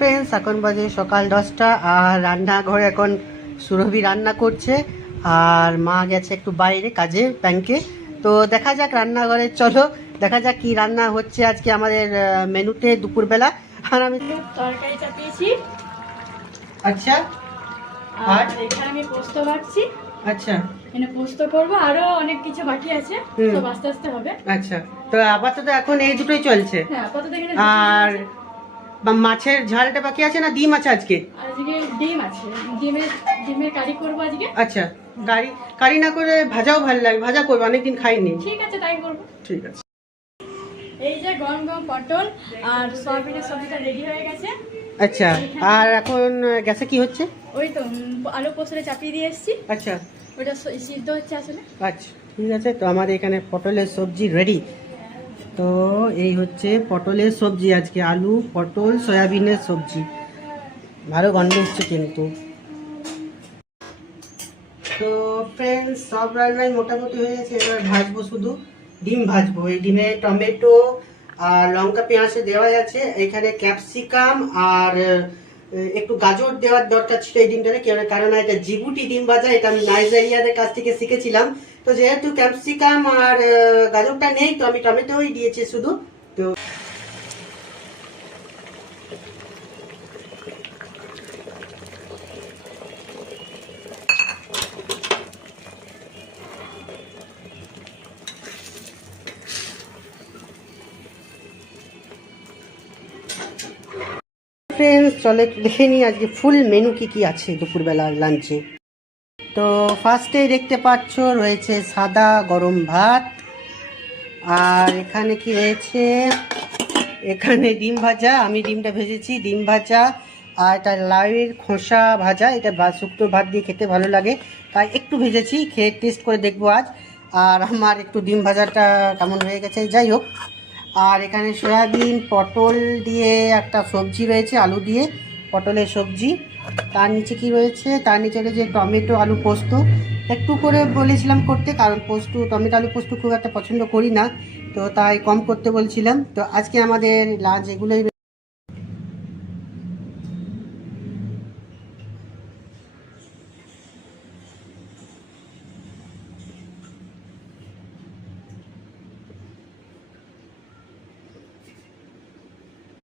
Friends, এখন বাজে সকাল 10টা আর রান্নাঘরে এখন সুরভি রান্না করছে আর মা গেছে একটু বাইরে কাজে ব্যাংকে। তো দেখা যাক রান্নাঘরে, চলো দেখা যাক কি রান্না হচ্ছে আজকে আমাদের মেনুতে দুপুরবেলা। আর আমি তরকারি চাপিয়েছি। আচ্ছা, আর এখানে আমি পোস্ত বাটছি। আচ্ছা এখানে পোস্ত করব, আরো অনেক কিছু বাকি আছে, সব আস্তে আস্তে হবে। আচ্ছা, তো আপাতত এখন এই দুটোই চলছে। হ্যাঁ, আপাতত এখানে আর মাছের ঝালটা বাকি আছে না ডিম আছে আজকে? আজকে ডিম আছে, ডিমের কারি করব আজকে। আচ্ছা, কারি না করে ভাজাও ভালো লাগে, ভাজা করবো, অনেকদিন খাইনি। ঠিক আছে, তাই করব। ঠিক আছে। এই যে গরম গরম পটল আর সয়াবিনের সবজিটা রেডি হয়ে গেছে। আচ্ছা, আর এখন গ্যাসে কি হচ্ছে? ওই তো আলু পোস্তটা চাপিয়ে দিয়ে এসেছি। আচ্ছা ওটা সিদ্ধ হচ্ছে আসলে। আচ্ছা, ঠিক আছে। তো আমাদের এখানে পটলের সবজি রেডি। তো এই হচ্ছে পটলের সবজি, আজকে আলু পটল সয়াবিনের সবজি। ভালো গন্ধ হচ্ছে কিন্তু। তো ফ্রেন্ডস, সব রান্নাই মোটামুটি হয়ে গেছে। এবার ভাজবো, শুধু ডিম ভাজবো। এই ডিমে টমেটো আর লঙ্কা পেঁয়াজ দেওয়া আছে, এখানে ক্যাপসিকাম আর একটু গাজর দেওয়ার দরকার ছিল এই ডিমটাতে, কারণ এটা জিবুটি ডিম ভাজা, এটা আমি নাইজেরিয়াদের কাছ থেকে শিখেছিলাম। তো যেহেতু ক্যাপসিকাম আর গাজরটা নেই, তো আমি টমেটোই দিয়েছি শুধু। তো ফ্রেন্ডস, চলে দেখে নিই আজকে ফুল মেনু কি কি আছে দুপুরবেলা লাঞ্চে। তো ফার্স্টে দেখতে পাচ্ছ রয়েছে সাদা গরম ভাত, আর এখানে কি রয়েছে, এখানে ডিম ভাজা, আমি ডিমটা ভেজেছি, ডিম ভাজা, আর এটা লাউয়ের খোসা ভাজা। এটা শুক্তো ভাত দিয়ে খেতে ভালো লাগে, তাই একটু ভেজেছি, খেয়ে টেস্ট করে দেখবো আজ। আর আমার একটু ডিম ভাজাটা কেমন হয়ে গেছে, যাই হোক। আর এখানে সয়াবিন পটল দিয়ে একটা সবজি রয়েছে, আলু দিয়ে পটলের সবজি। তার নিচে কি রয়েছে, তার নিচে রয়েছে টমেটো আলু পোস্ত। একটু করে বলেছিলাম করতে, কারণ টমেটো আলু পোস্ত খুব একটা পছন্দ করি না, তো তাই কম করতে বলছিলাম। তো আজকে আমাদের লাঞ্চ এগুলোই।